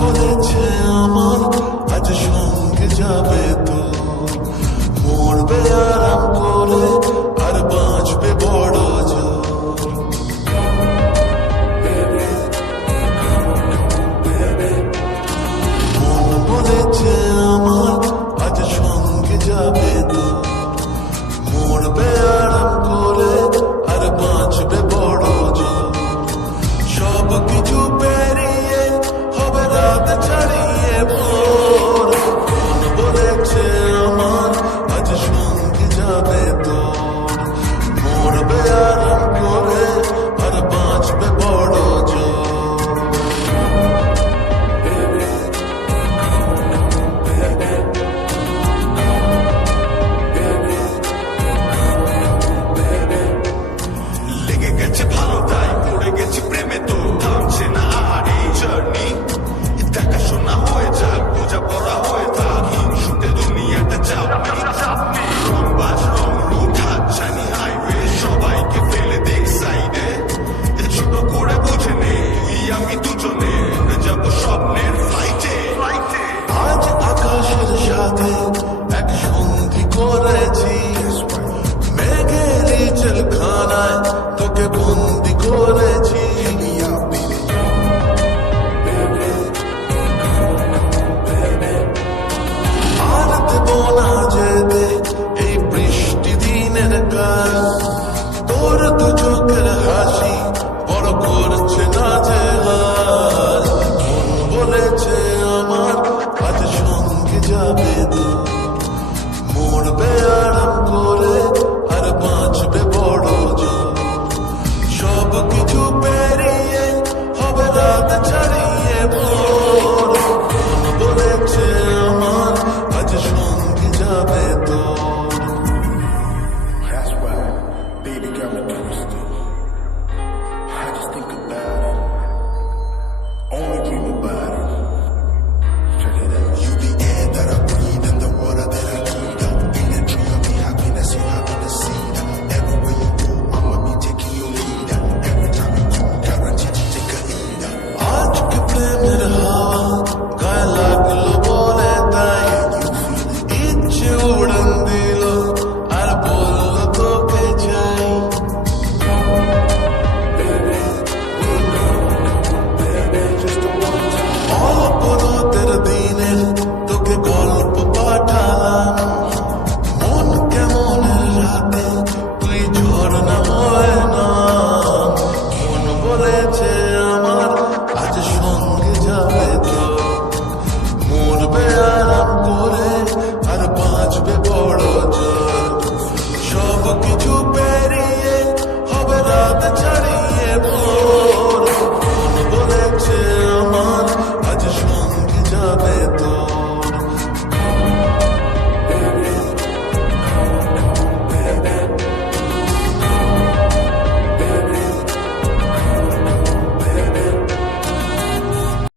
করেছে আমার। আজ করেছি। মেঘেরই জেলখানায় তোকে বন্দি করেছি। আর দেব না যেতে এই বৃষ্টি দিনের কাজ। twisted.